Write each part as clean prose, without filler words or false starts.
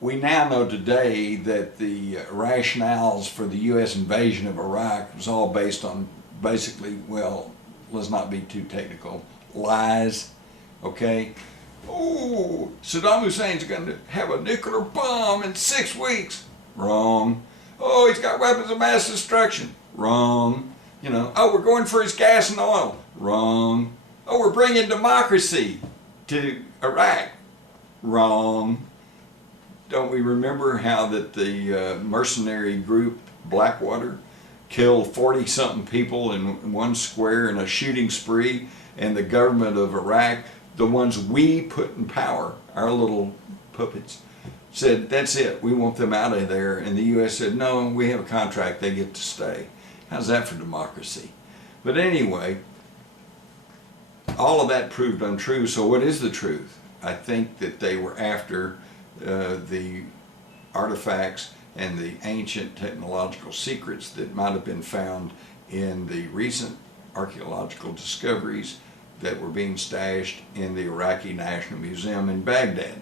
we now know today that the rationales for the U.S. invasion of Iraq was all based on basically, well, let's not be too technical, lies, okay? Oh, Saddam Hussein's going to have a nuclear bomb in 6 weeks. Wrong. Oh, he's got weapons of mass destruction. Wrong. You know, oh, we're going for his gas and oil. Wrong. Oh, we're bringing democracy to Iraq. Wrong. Don't we remember how that the mercenary group Blackwater killed 40-something people in one square in a shooting spree, and the government of Iraq, the ones we put in power, our little puppets, said, that's it, we want them out of there, and the U.S. said, no, we have a contract, they get to stay. How's that for democracy? But anyway, all of that proved untrue, so what is the truth? I think that they were after the artifacts and the ancient technological secrets that might have been found in the recent archaeological discoveries that were being stashed in the Iraqi National Museum in Baghdad.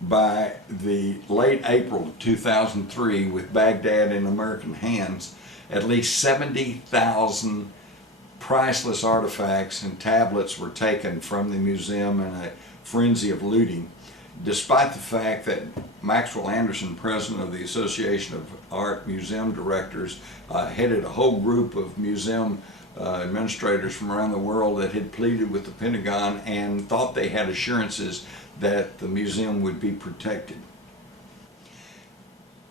By the late April of 2003, with Baghdad in American hands, at least 70,000 priceless artifacts and tablets were taken from the museum in a frenzy of looting, despite the fact that Maxwell Anderson, president of the Association of Art Museum Directors, headed a whole group of museum administrators from around the world that had pleaded with the Pentagon and thought they had assurances that the museum would be protected.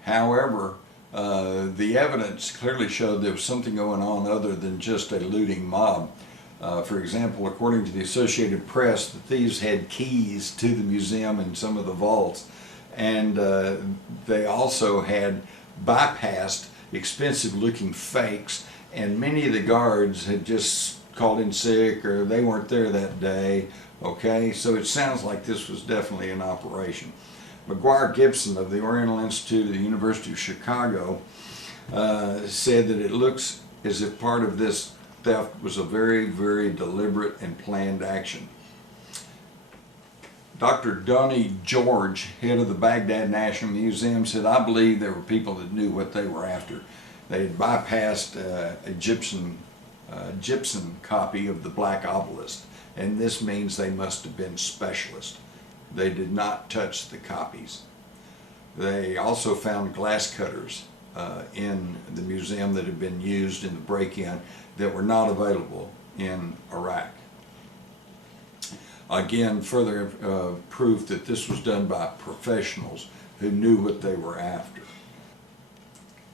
However, the evidence clearly showed there was something going on other than just a looting mob. For example, according to the Associated Press, the thieves had keys to the museum and some of the vaults, and they also had bypassed expensive looking fakes, and many of the guards had just called in sick or they weren't there that day. Okay, so it sounds like this was definitely an operation. McGuire Gibson of the Oriental Institute of the University of Chicago said that it looks as if part of this theft was a very, very deliberate and planned action. Dr. Donnie George, head of the Baghdad National Museum, said, I believe there were people that knew what they were after. They had bypassed a gypsum copy of the Black Obelisk, and this means they must have been specialists. They did not touch the copies. They also found glass cutters in the museum that had been used in the break-in that were not available in Iraq. Again, further proof that this was done by professionals who knew what they were after.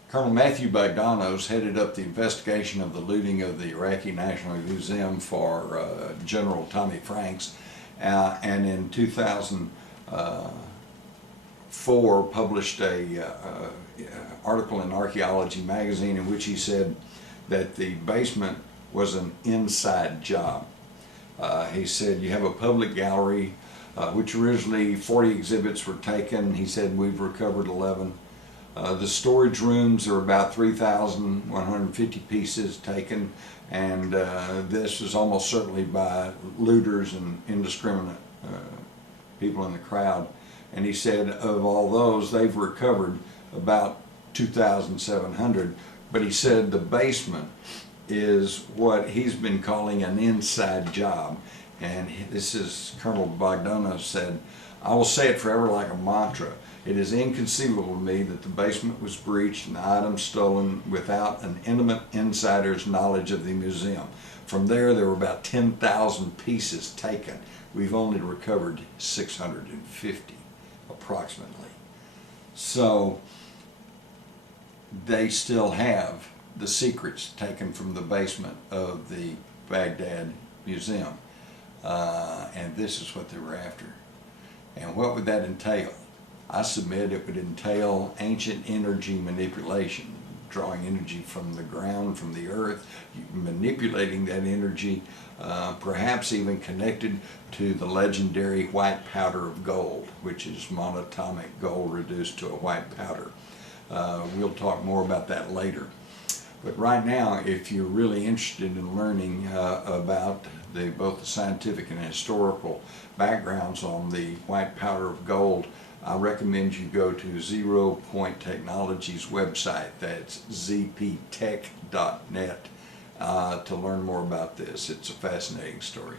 Colonel Matthew Bogdanos headed up the investigation of the looting of the Iraqi National Museum for General Tommy Franks, and in 2004 published a article in Archaeology magazine in which he said that the basement was an inside job. He said you have a public gallery, which originally 40 exhibits were taken. He said we've recovered 11. The storage rooms are about 3,150 pieces taken, and this is almost certainly by looters and indiscriminate people in the crowd. And he said of all those, they've recovered about 2,700, but he said the basement is what he's been calling an inside job. And this is Colonel Bogdanos said, I will say it forever like a mantra. It is inconceivable to me that the basement was breached and the items stolen without an intimate insider's knowledge of the museum. From there were about 10,000 pieces taken. We've only recovered 650 approximately. So they still have the secrets taken from the basement of the Baghdad Museum. And this is what they were after. And what would that entail? I submit it would entail ancient energy manipulation, drawing energy from the ground, from the earth, manipulating that energy, perhaps even connected to the legendary white powder of gold, which is monatomic gold reduced to a white powder. We'll talk more about that later. But right now, if you're really interested in learning about both the scientific and historical backgrounds on the white powder of gold, I recommend you go to 0 Point Technology's website, that's zptech.net, to learn more about this. It's a fascinating story.